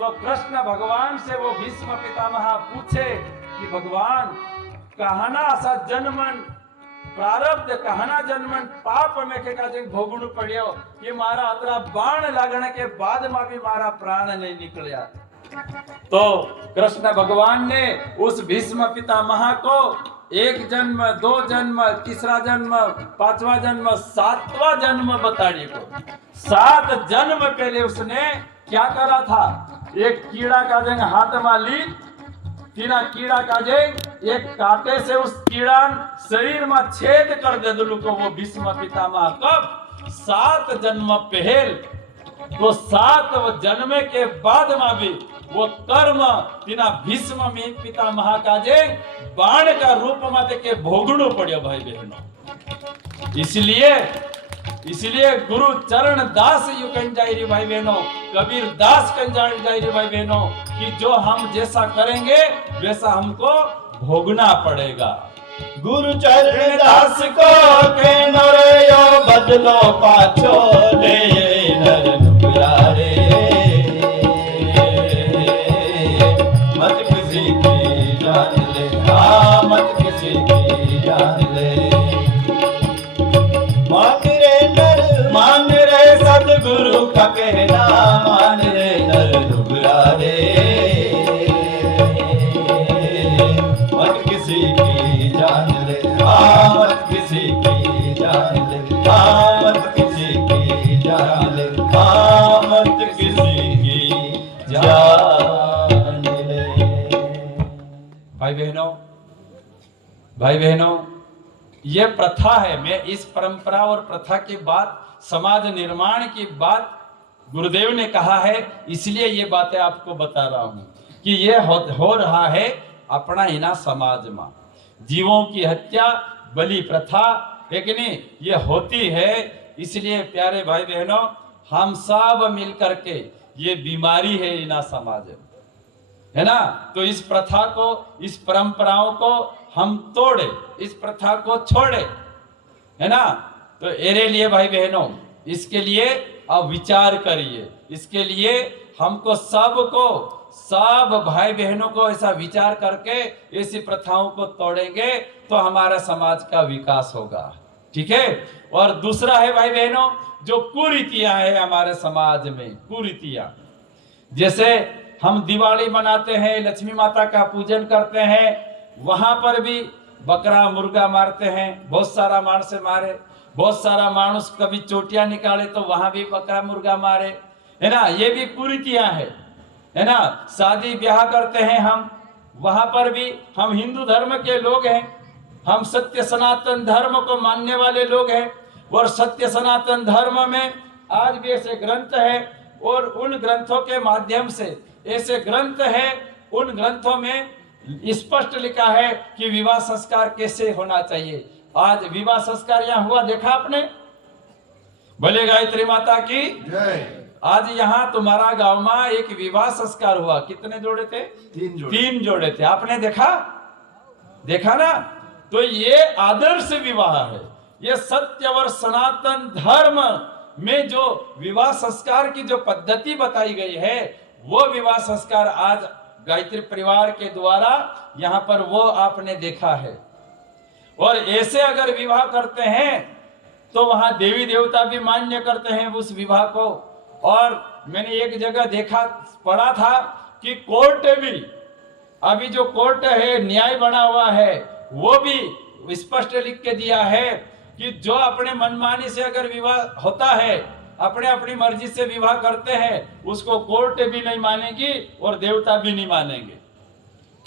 तो कृष्ण भगवान से वो भीष्म पितामह पूछे कि भगवान कहना असा जन्मन प्रारब्ध कहना जन्मन पाप में के काजे भोगणु पड़ियो कि मारा अतरा बाण लागने के बाद में भी मारा प्राण नहीं निकलिया। तो कृष्ण भगवान ने उस भीष्म पितामह को एक जन्म, दो जन्म, तीसरा जन्म, पांचवा जन्म, सातवां जन्म बताड़ी को 7 जन्म पहले उसने क्या करा था, एक कीड़ा का जंग हाथ में ली, तीना कीड़ा का जंग एक कांटे से उस कीड़ा शरीर में छेद कर दे दलू को वो भीष्म पितामह कब 7 जन्म पहल, तो 7 जन्म के बाद में भी वो कर्म तीना भीष्म में पितामह का जे बाण का रूप में देखे भोगणो पड़ियो भाई बहनों। इसलिए गुरु चरण दास यू कन जाई रे भाई बहनों, कबीर दास कन जाई रे भाई बहनों कि जो हम जैसा करेंगे वैसा हमको भोगना पड़ेगा। गुरु चरण दास को के नरयो बदलो पाछो ले नर नुरारे मत किसी की जान ले, मत किसी की जान ले। मान रे सतगुरु का कहना, मान रे नर नुरारे मत किसी की जान ले, मत किसी की जान ले, मत किसी की जान ले, मत किसी की जान ले। भाई बहनों ये प्रथा है। मैं इस परंपरा और प्रथा की बात, समाज निर्माण की बात गुरुदेव ने कहा है, इसलिए ये बातें आपको बता रहा हूं कि ये हो रहा है अपना इना समाज में। जीवों की हत्या, बलि प्रथा है कि नहीं, ये होती है। इसलिए प्यारे भाई बहनों हम सब मिलकर के, ये बीमारी है इना समाज में, है ना। तो इस प्रथा को, इस परंपराओं को हम तोड़े, इस प्रथा को छोड़े, है ना। तो एरे लिए भाई बहनों इसके लिए अब विचार करिए, इसके लिए हमको सब भाई बहनों को ऐसा विचार करके ऐसी प्रथाओं को तोड़ेंगे तो हमारा समाज का विकास होगा, ठीक है। और दूसरा है भाई बहनों जो कुरीतियां है हमारे समाज में, कुरीतियां जैसे हम दिवाली मनाते हैं, लक्ष्मी माता का पूजन करते हैं, वहां पर भी बकरा मुर्गा मारते हैं, बहुत सारा मानस मारे, बहुत सारा मानुस कभी चोटियां निकाले तो वहां भी बकरा मुर्गा मारे, है ना। ये भी कुरीतियां है ना। शादी ब्याह करते हैं हम, वहां पर भी हम हिंदू धर्म के लोग हैं, हम सत्य सनातन धर्म को मानने वाले लोग हैं, और सत्य सनातन धर्म में आज भी ऐसे ग्रंथ है, और उन ग्रंथों के माध्यम से ऐसे ग्रंथ है, उन ग्रंथों में स्पष्ट लिखा है कि विवाह संस्कार कैसे होना चाहिए। आज विवाह संस्कार यहाँ हुआ, देखा आपने? भले गायत्री माता की जय। आज यहाँ तुम्हारा गांव में एक विवाह संस्कार हुआ, कितने जोड़े थे? 3 जोड़े थे, आपने देखा ना। तो ये आदर्श विवाह है, ये सत्य और सनातन धर्म में जो विवाह संस्कार की जो पद्धति बताई गई है, वो विवाह संस्कार आज गायत्री परिवार के द्वारा यहाँ पर वो आपने देखा है। और ऐसे अगर विवाह करते हैं तो वहां देवी देवता भी मान्य करते हैं उस विवाह को। और मैंने एक जगह देखा, पढ़ा था कि कोर्ट भी, अभी जो कोर्ट है, न्याय बना हुआ है, वो भी स्पष्ट लिख के दिया है कि जो अपने मनमानी से अगर विवाह होता है, अपने अपनी मर्जी से विवाह करते हैं, उसको कोर्ट भी नहीं मानेगी और देवता भी नहीं मानेंगे।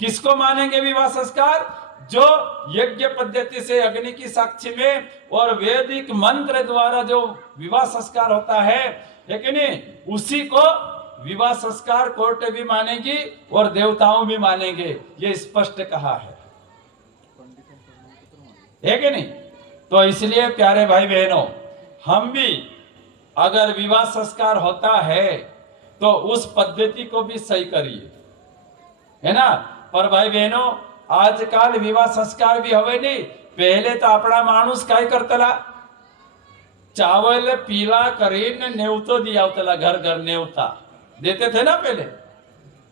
किसको मानेंगे विवाह संस्कार? जो यज्ञ पद्धति से अग्नि की साक्षी में और वैदिक मंत्र द्वारा जो विवाह संस्कार होता है कि नहीं, उसी को विवाह संस्कार कोर्ट भी मानेगी और देवताओं भी मानेंगे, ये स्पष्ट कहा है कि नहीं। तो इसलिए प्यारे भाई बहनों हम भी अगर विवाह संस्कार होता है तो उस पद्धति को भी सही करिए, है ना। पर भाई बहनों आजकल विवाह संस्कार भी हवे नहीं, पहले तो अपना मानुस काय करतला, चावल पीला करीने नेवतो दिया, घर घर नेवता देते थे ना पहले,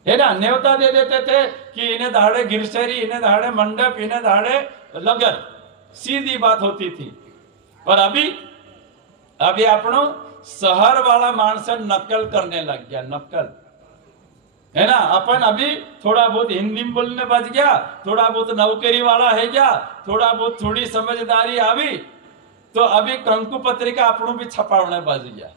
है ना, न्योता दे देते थे कि इन्हें दाड़े गिरशरी, इन्हें दाड़े मंडप, इन्हें दाड़े लगन, सीधी बात होती थी। पर अभी આપણો शहर वाला मानस नकल करने लग गया, नकल, है ना। अपन अभी थोड़ा बहुत हिंदी में बोलने बच गया, थोड़ा बहुत नौकरी वाला है गया, थोड़ा बहुत थोड़ी समझदारी आई, तो अभी कंकु पत्रिका આપણું भी छपावने बच गया,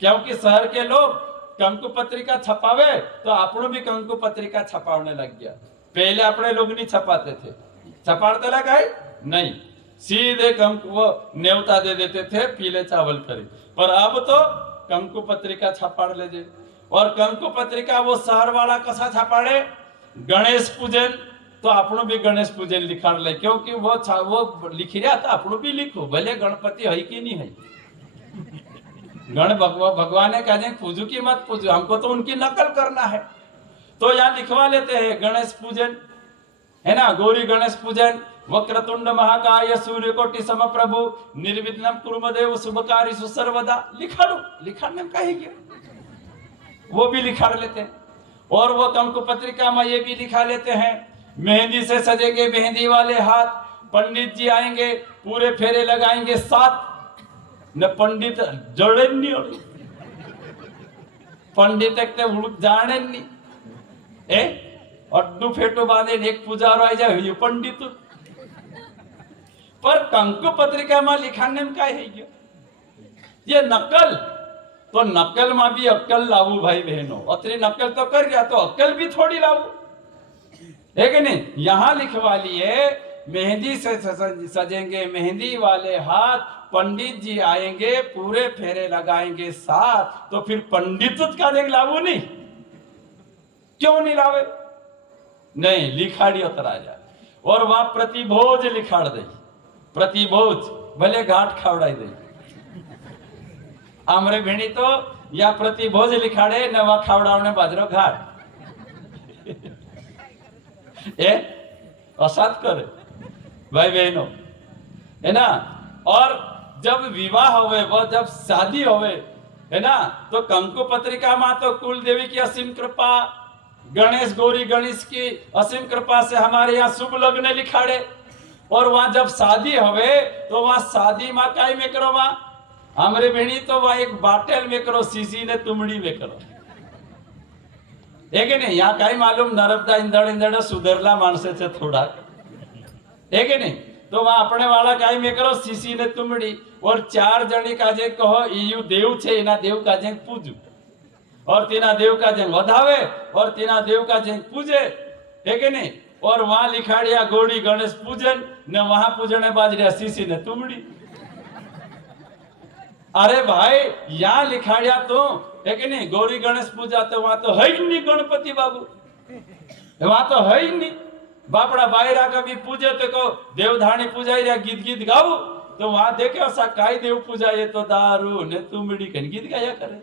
क्योंकि शहर के लोग कंकु पत्रिका छपावे तो આપણું भी कंकु पत्रिका छपावने लग गया। पहले अपने लोग नहीं छपाते थे, छपाते लगा नहीं, सीधे कंकु वो न्योता दे देते थे पीले चावल करी। पर अब तो कंकु पत्रिका छपाड़ ले जे, और कंकु पत्रिका वो शहर वाला कसा छपाड़े, गणेश पूजन, तो આપણું भी गणेश पूजन लिखाड़ ले, क्योंकि वो लिखी रहा था, આપણું भी लिखो, भले गणपति है कि नहीं है। गण भगवान ने कहा पूजू की मत पूजू, हमको तो उनकी नकल करना है, तो यहाँ लिखवा लेते हैं गणेश पूजन, है ना, गौरी गणेश पूजन, वक्रतुंड महाकाय सूर्यकोटि समप्रभु निर्विघ्नं कुरुमदेव शुभकार्येषु सर्वदा, लिखाड़ो, लिखाने में कहे गया, वो भी लिखा लेते हैं। और वो कंकु पत्रिका में ये भी लिखा लेते हैं, मेहंदी से सजेंगे मेहंदी वाले हाथ, पंडित जी आएंगे पूरे फेरे लगाएंगे 7, न पंडित जड़े नहीं, पंडित एक जाने नहीं, अड्डू फेटो बांधे एक पुजारो आई जाए, ये पंडित। पर कंकु पत्रिका में लिखाने में क्या है ये नकल, तो नकल में भी अक्कल लावू भाई बहनों, अतरी नकल तो कर गया तो अक्कल भी थोड़ी लावू, है कि नहीं। यहां लिखवा लिए मेहंदी से सजेंगे मेहंदी वाले हाथ, पंडित जी आएंगे पूरे फेरे लगाएंगे 7, तो फिर पंडित का देख लावू नहीं, क्यों नहीं लावे, नहीं लिखाड़ी उतरा जाए। और वहां प्रतिभोज लिखाड़ दे, प्रतिभोज भले घाट खावड़ाई दे, आमरे भेणी तो या प्रतिभोज लिखाड़े न वहां खावड़ावने बाजरो घाट असात करे भाई बहनों, है ना। और जब विवाह होवे, वो जब शादी होवे, है ना, तो कंकु पत्रिका में तो कुल देवी की असीम कृपा, गणेश गौरी गणेश की असीम कृपा से हमारे यहाँ शुभ लग्न लिखाड़े। और वहां जब शादी होवे तो वहां शादी में काई में करो, वहां हमरे भेणी तो वहां एक बाटेल में करो, सीसी ने तुमड़ी में करो, है कि नहीं। यहाँ काई मालूम नर्मदा इंदड़ इंदड़ सुधरला मानसे से थोड़ा, है कि नहीं। तो वहां अपने वाला काई में करो, सीसी ने तुमड़ी, और 4 जणी का जे कहो यू देव छे, इना देव का जे पूजू, और तीना देव का जे वधावे, और तीना देव का जे पूजे, है कि नहीं। और वहां लिखाड़िया गौड़ी गणेश पूजन ने वहां पूजने बाजरिया सीसी ने तुमड़ी। अरे भाई यहाँ लिखाड़िया तो, है कि नहीं, गौरी गणेश पूजा तो वहां तो है ही नहीं, गणपति बाबू वहां तो है ही नहीं। बापड़ा बायरा कभी पूजे तो को देवधानी पूजाई रहा गीत गीत गाऊ, तो वहां देखे सा काई देव पूजा, ये तो दारू ने तुमड़ी कन गीत गाया करे।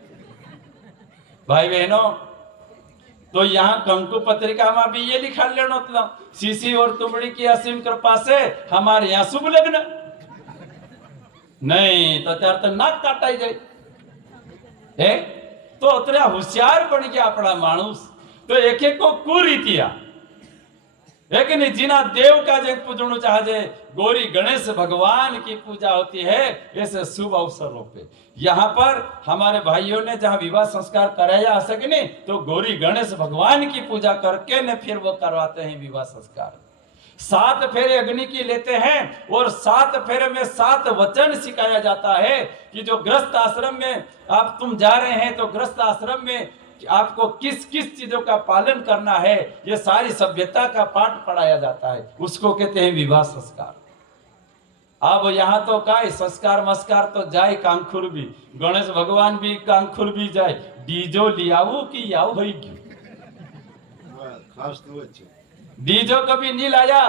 भाई बहनों, तो यहाँ कंकु पत्रिका में भी ये लिखा लेना, मतलब सीसी और तुमड़ी की असीम कृपा से हमारे यहाँ शुभ लग्न, नहीं तो त्यार तो नाक काटाई जाए, है। तो अतरे होशियार बन गया अपना मानुस, तो एक एक को कुरीतिया, है कि नहीं। जिना देव का जो पूजनो चाहे, गौरी गणेश भगवान की पूजा होती है ऐसे शुभ अवसरों पे। यहाँ पर हमारे भाइयों ने जहाँ विवाह संस्कार कराया जा सके नहीं, तो गौरी गणेश भगवान की पूजा करके ने फिर वो करवाते हैं विवाह संस्कार। 7 फेरे अग्नि की लेते हैं, और 7 फेरे में 7 वचन सिखाया जाता है कि जो ग्रस्त आश्रम में आप तुम जा रहे हैं, तो ग्रस्त आश्रम में आपको किस किस चीजों का पालन करना है, ये सारी सभ्यता का पाठ पढ़ाया जाता है, उसको कहते हैं विवाह संस्कार। अब यहाँ तो का संस्कार मस्कार तो जाए कांखुर भी, गणेश भगवान भी कांखुर भी जाए, डीजो लियाऊ की याऊ होई क्यों, खास तो अच्छे डीजो कभी नहीं लाया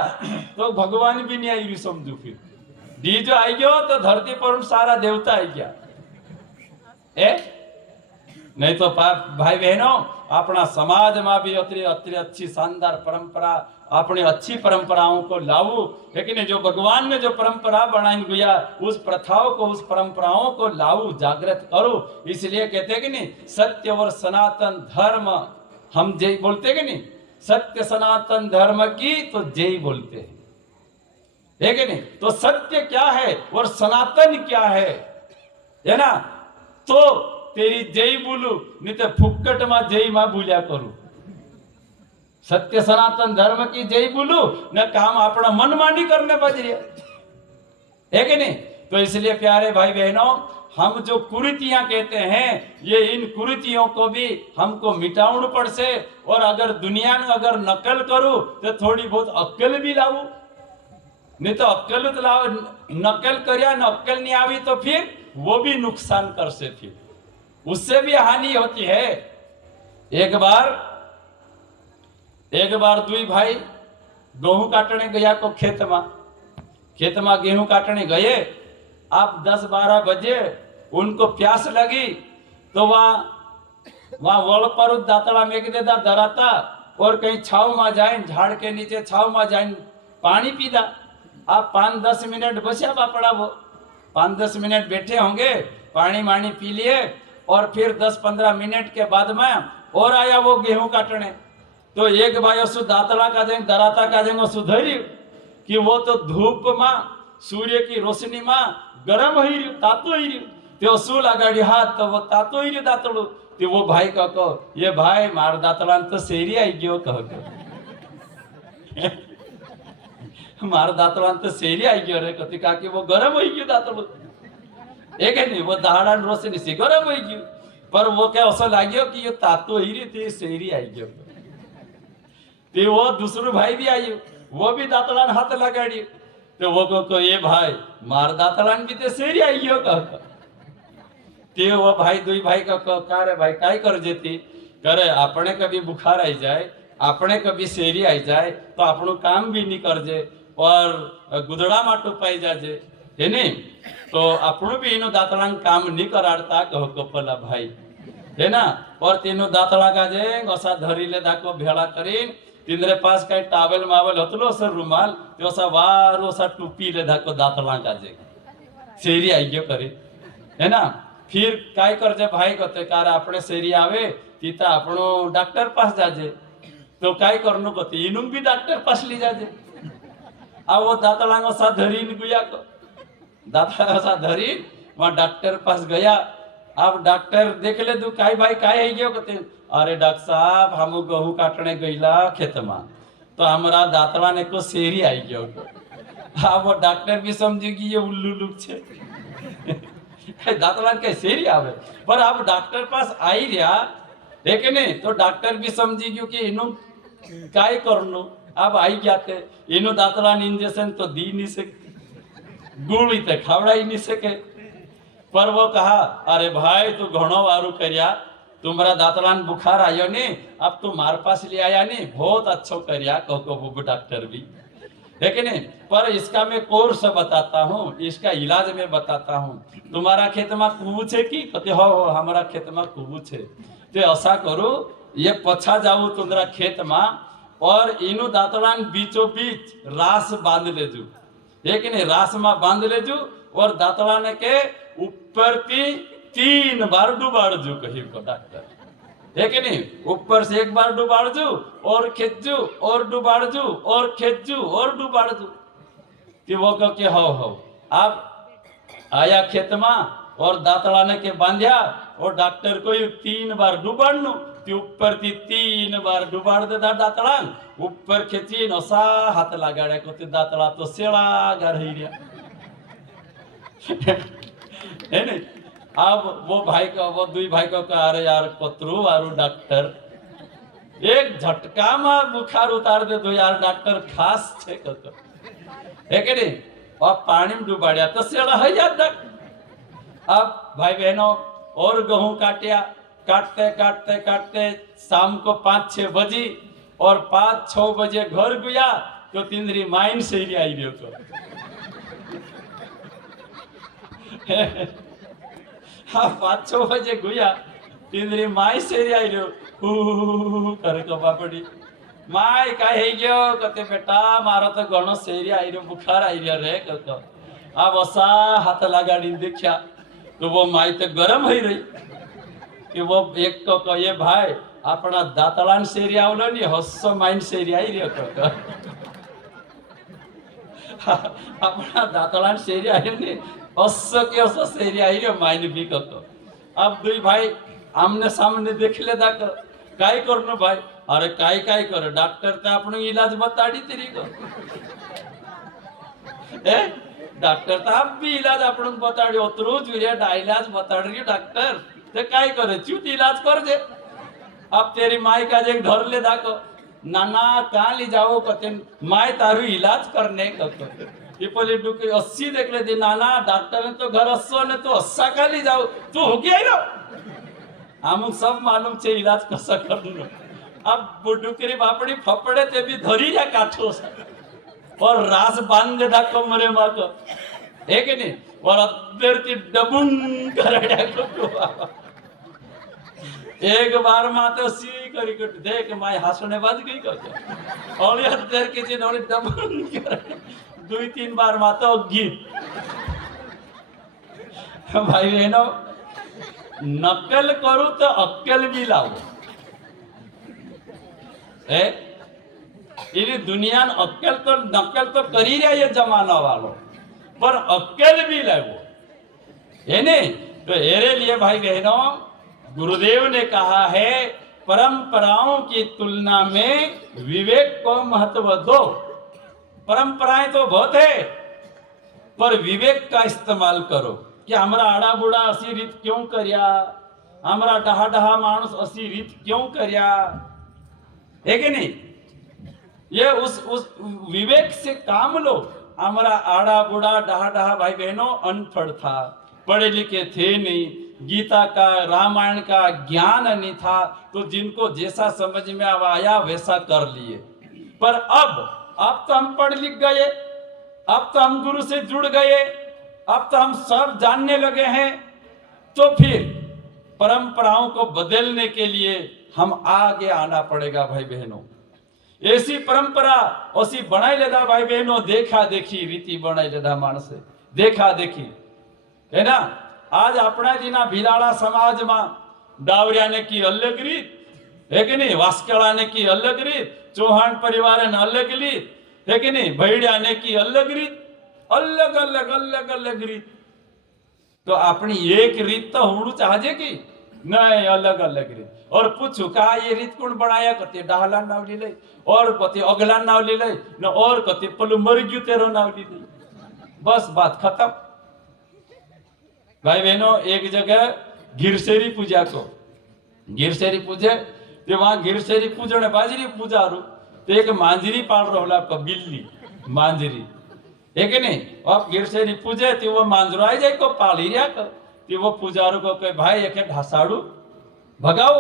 तो भगवान भी नहीं आई, समझू। फिर डीजो आई गयो तो धरती पर सारा देवता आई गया, नहीं तो भाई बहनों, अपना समाज में भी अति अच्छी शानदार परंपरा, अपनी अच्छी परंपराओं को लाओ, लेकिन जो भगवान ने जो परंपरा बनाई गया, उस प्रथाओं को, उस परंपराओं को लाओ, जागृत करो। इसलिए कहते हैं कि नहीं, सत्य और सनातन धर्म हम जय बोलते कि नहीं, सत्य सनातन धर्म की तो जय बोलते हैं, है कि नहीं। तो सत्य क्या है और सनातन क्या है ना। तो तेरी जय बोलू नहीं तो फुक्कट में जय मां बोलिया करू। सत्य सनातन धर्म की जय बोलू न काम अपना मनमानी करने बज रही है कि नहीं। तो इसलिए प्यारे भाई बहनों, हम जो कुरीतियां कहते हैं ये इन कुरीतियों को भी हमको मिटाउण पड़ से। और अगर दुनिया में अगर नकल करूं तो थोड़ी बहुत अक्कल भी लाऊं, नहीं तो अक्कल तो लाओ, नकल करिया न अक्कल नहीं आई तो फिर वो भी नुकसान कर से, फिर उससे भी हानि होती है। एक बार दुई भाई गेहूं काटने गया को खेत में गेहूं काटने गए। अब 10-12 बजे उनको प्यास लगी तो वहां वल पर दातड़ा मेघ देता दराता और कहीं छाव में जाए, झाड़ के नीचे छाव में जाए पानी पीदा। आप 5-10 मिनट बसिया बापड़ा, वो 5-10 मिनट बैठे होंगे, पानी मानी पी लिए और फिर 10-15 मिनट के बाद में और आया वो गेहूं काटने। तो एक भाई असु दातला का देंगे दराता का देंगे सुधरी कि वो तो धूप में सूर्य की रोशनी में गरम हो रही तातो ही रही तो असु लगाड़ी हाथ तो वो तातो ही रही दातड़ू। तो वो भाई कहो ये भाई मार दातला तो शेरी आई गयो कहो मार दातला तो शेरी आई गयो रे कति का कि वो गरम हो गयो दातड़ू, एक है नहीं वो दहाड़ा रोशनी से गरम हो गयो। पर वो क्या असो लाग्यो कि ये तातो ही रही थी शेरी आई गयो। ते वो दूसरो भाई भी आयो, वो भी दातलान हाथ लगाड़ी। तो वो को ये भाई मार दातलान भी ते शेरी आई गयो कह। ते वो भाई दुई भाई का का रे भाई काय कर जेती करे अपने कभी बुखार आई जाए, अपने कभी शेरी आई जाए तो આપણું काम भी नहीं कर जे और गुदड़ा में टुपाई जाजे, है नहीं। तो આપણું भी इनो दातलान काम नहीं कराड़ता कहो कपला भाई, है ना। और तीनों दातला का जे ओसा धरी ले दाको भेड़ा करीन तिंद्रे पास कई टावल मावल हतलो सर रुमाल तो ओसा वारो सा टूपी ले दाको दातला का जे शेरी आई गयो करे, है ना। फिर काय कर जे भाई कहते कार अपने शेरी आवे तीता आपणो डॉक्टर पास जाजे। तो काय करनो कहते इनुम भी डॉक्टर पास ली जाजे। आ वो दातलांगो सा धरीन गया को दातला सा धरीन वहां डॉक्टर पास गया। अब डॉक्टर देख ले तू काय भाई काय है गयो कहते अरे डॉक्टर साहब हम गेहूं काटने गईला खेत में तो हमारा दातला ने को शेरी आई गयो। हाँ वो डॉक्टर भी समझी कि ये उल्लू लुक छे दातला के शेरी आवे। पर अब डॉक्टर पास आई रहा देखे नहीं तो डॉक्टर भी समझी गयो कि इनु काय करनो। अब आई गया थे इनु दातला इंजेक्शन तो दी नहीं सके, गुड़ी तो खावड़ा ही नहीं सके। पर वो कहा अरे भाई तू घणो वारू करिया, तुम्हारा दातलान बुखार आयो ने अब तू मार पास ले आया ने बहुत अच्छो करिया कहो वो डॉक्टर भी, है नहीं। पर इसका मैं कोर्स बताता हूँ, इसका इलाज मैं बताता हूँ। तुम्हारा खेत में कुबू छे की कहते हो हमारा खेत में कुबू छे तो ऐसा करो ये पछा जाऊ तुम्हारा खेत में और इनु दातलान बीचों बीच रास बांध लेजू, है कि नहीं। रास में बांध लेजू और दातला ने के ऊपर 3 बार डुबाड़जू कही को डॉक्टर, है कि नहीं। ऊपर से 1 बार डुबाड़जू और खेचू और डुबाड़जू और खेचू और डुबाड़जू कि वो कहो कि हो अब आया खेत में और दातला ने के बांध्या और डॉक्टर को 3 बार डुबाड़नु ऊपर 3 बार डुबाड़ देता दातला ऊपर खेची नसा हाथ लगाड़े को दातला तो सेड़ा घर ही रहा है नहीं। अब वो भाई का वो दुई भाई को कहा अरे यार पतरू आरू डॉक्टर एक झटका में बुखार उतार दे तो यार डॉक्टर खास छे कतो, है कि नहीं। और पानी में डुबाड़िया तो सेड़ा है यार डॉक्टर। अब भाई बहनों और गेहूं काटिया, काटते काटते काटते शाम को 5-6 बजी और 5-6 बजे घर गया तो तिंद्री माइन से ही आई रही तो हाँ 5-6 बजे गया तिंद्री माई से ही आई रही करे को बापड़ी माई का है गयो कहते बेटा मारा तो घणो शेरी आई रही बुखार आई रही रे कहते। अब ऐसा हाथ लगाड़ी देखा तो वो माई तो गरम हो रही कि वो एक को ये भाई આપણા દાતળાન શેરી આવલો ને હસ્સો માઇન શેરી આવી રહ્યો હતો આપણા દાતળાન શેરી આવી ને હસ્સો કે હસ્સો શેરી આવી રહ્યો માઇન ભી કરતો अब दुई भाई आमने सामने देख ले दाकर काय करनो भाई अरे काय काय करे डॉक्टर ते आपनो इलाज बताड़ी तेरी को ए डॉक्टर तो आप भी इलाज आपन बताड़ी उतरो जुरिया इलाज बताड़ी डॉक्टर ते काय करे चूत इलाज कर दे अब तेरी माई का जे घर ले दाको नाना कहाँ ले जाओ कते माई तारू इलाज करने कतो ये पहले डुके 80 देख ले दे नाना डॉक्टर ने तो घर 80 ने तो 80 का ले जाओ तू हो गया रो हम सब मालूम छे इलाज कसा करनो अब बुडुकरी बापड़ी फपड़े ते भी धरी या काठो से और रास बांध दे दा कमरे मा को है कि नहीं और अंदर की डबुंग करड्या को एक बार मा तो सी करी कट देख माय हासने बाज गई को और अंदर के जे नोली डबुंग कर दुई तीन बार मा तो गीत भाई बहनों नकल करूं तो अक्कल भी लाओ ए इरी दुनिया अक्कल तो नकल तो करी रहा ये जमाना वालों पर अक्कल भी लाओ है नहीं तो एरे लिए भाई बहनों गुरुदेव ने कहा है परंपराओं की तुलना में विवेक को महत्व दो परंपराएं तो बहुत है पर विवेक का इस्तेमाल करो कि हमारा आड़ा बुड़ा असी रीत क्यों करया हमारा डहा डहा मानुस असी रीत क्यों करया है कि नहीं ये उस विवेक से काम लो हमारा आड़ा बुड़ा डहा डहा भाई बहनों अनपढ़ था पढ़े लिखे थे नहीं गीता का रामायण का ज्ञान नहीं था तो जिनको जैसा समझ में आया वैसा कर लिए पर अब तो हम पढ़ लिख गए अब तो हम गुरु से जुड़ गए अब तो हम सब जानने लगे हैं तो फिर परंपराओं को बदलने के लिए हम आगे आना पड़ेगा भाई बहनों ऐसी परंपरा ऐसी बनाई लेदा भाई बहनों देखा देखी रीति बनाई लेदा मानस देखा देखी है ना आज अपना जीना भीलाड़ा समाज में डावरिया ने की अलग रीत है कि नहीं वास्कड़ा ने की अलग रीत चौहान परिवार ने अलग रीत है कि नहीं भैड़िया ने की अलग रीत अलग अलग अलग अलग रीत तो अपनी एक रीत तो होनी चाहिए कि नहीं अलग अलग रीत और पूछू कहा ये रीत कौन बनाया कते डाहला नाव ली ले और कते अगला नाव ली ले न और कते पलू मर गयु तेरो नाव ली ले बस बात खत्म भाई बहनों एक जगह गिरसेरी पूजा को गिरसेरी पूजे तो वहां गिरसेरी पूजो ने बाजरी पूजा रू तो एक मांजरी पाल रहा आपका बिल्ली मांजरी है कि नहीं अब गिरसेरी पूजे तो वो मांजरो आई जाए को पाली रिया कर तो वो पुजारू को कहे भाई एक ढासाड़ू भगाओ